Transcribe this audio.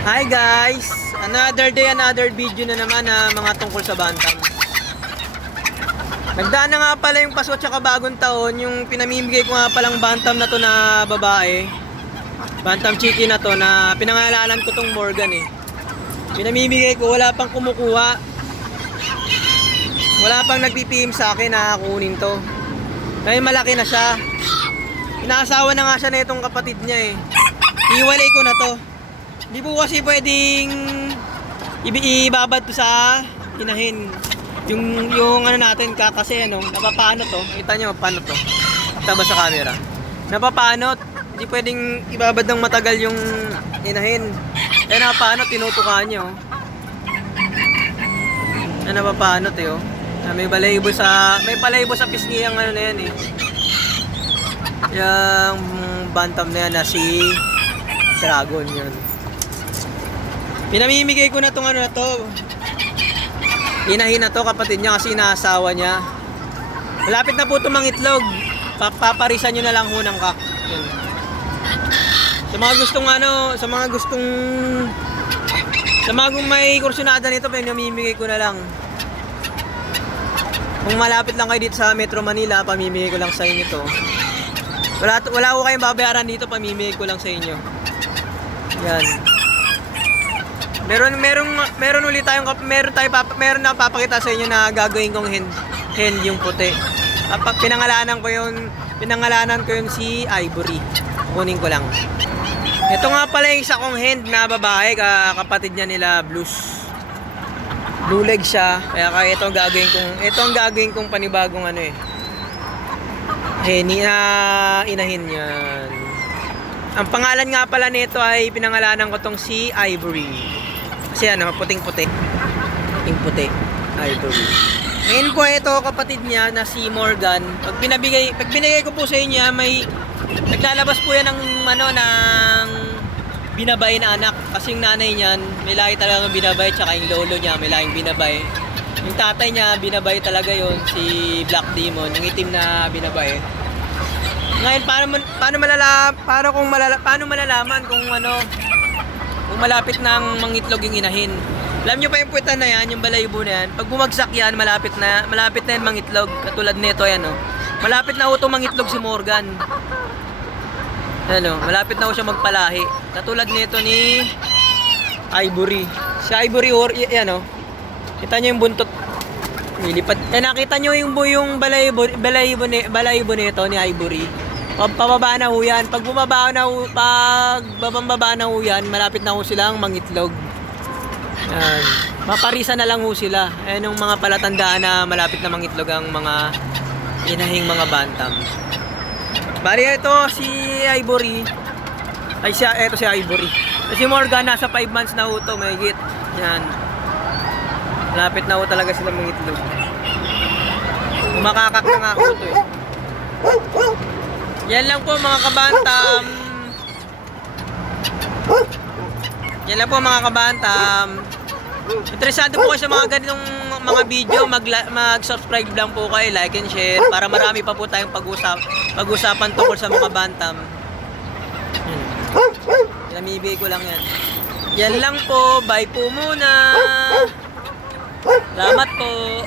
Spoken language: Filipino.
Hi guys! Another day, another video na naman na mga tungkol sa bantam. Nagdaan na nga pala yung Pasko tsaka bagong taon. Yung pinamimigay ko nga palang bantam na to na babae. Bantam chicken na to na pinangalanan ko tong Morgan eh. Pinamimigay ko, wala pang kumukuha. Wala pang nagpipihim sa akin na kunin to. Kaya malaki na siya. Inaasawa na nga siya na itong kapatid niya eh. Iwalay ko na to. Hindi po kasi pwedeng ibabad to sa inahin. Yung ano natin kasi ano, napapanot to. Kita nyo paano to. Taba sa camera. Napapanot. Hindi pwedeng ibabad ng matagal yung inahin. Eh napapanot, tinutukan nyo. Napapanot eh oh. May balaybo sa pisngi ang ano na yan eh. Yung bantam na yan na si Dragon yun. Pinamimigay ko na tong ano na to. Inahin na to kapatid niya kasi inaasawa niya. Malapit na po itong mangitlog. Paparisan nyo na lang ho ng kak. Yun. Sa mga gustong ano, sa mga may kursunada nito, pinamimigay ko na lang. Kung malapit lang kayo dito sa Metro Manila, pamimigay ko lang sa inyo to. Wala ko kayong babayaran dito, pamimigay ko lang sa inyo. Yan. Meron na papakita sa inyo na gagawin kong hen yung puti. Pinangalanan ko yung si Ivory. Kunin ko lang. Ito nga pala yung isa kong hen na babae, kapatid niya nila Blues. Blue leg siya. Kaya ito ang gagawin kong panibagong ano eh. Heni na inahin yan. Ang pangalan nga pala nito ay pinangalanan ko tong si Ivory. Kasi ano, puting-puti. Puting-puti. Ivory. Ngayon po ito kapatid niya na si Morgan. Pag binigay ko po sa inyo, may naglalabas po yan ng binabay na anak. Kasi yung nanay niyan, may lahi talagang binabay, tsaka yung lolo niya, may lahing binabay. Yung tatay niya, binabay talaga yon, si Black Demon, yung itim na binabay. Ngayon, paano malalaman kung malapit ng mangitlog yung inahin. Alam nyo pa yung puwetan na yan, yung balaybo na yan. Pag bumagsak yan, malapit na yan mangitlog. Katulad nito yan, oh. Malapit na utong mangitlog si Morgan. Ano, malapit na siya magpalahi. Katulad nito ni Ivory. Si Ivory, yan, oh. Kita nyo yung buntot. Nilipad. Nakita nyo yung balaybo nito ni Ivory. Pababa na ho yan. Pag bababa na ho yan, malapit na ho silang mangitlog. Yan. Maparisa na lang ho sila. Ayan yung mga palatandaan na malapit na mangitlog ang mga inahing mga bantam. Bali ito si Ivory. Ito si Ivory. Si Morgan nasa 5 months na ho ito, mahigit. Yan. Malapit na ho talaga sila mangitlog. Kumakakak na nga ho ito eh. Yan lang po mga kabantam. Interesado po kayo sa mga ganitong mga video, mag-subscribe lang po kayo, like and share para marami pa po tayong pag-usapan tungkol sa mga bantam. Namibigay ko lang yan. Yan lang po, bye po muna. Salamat po.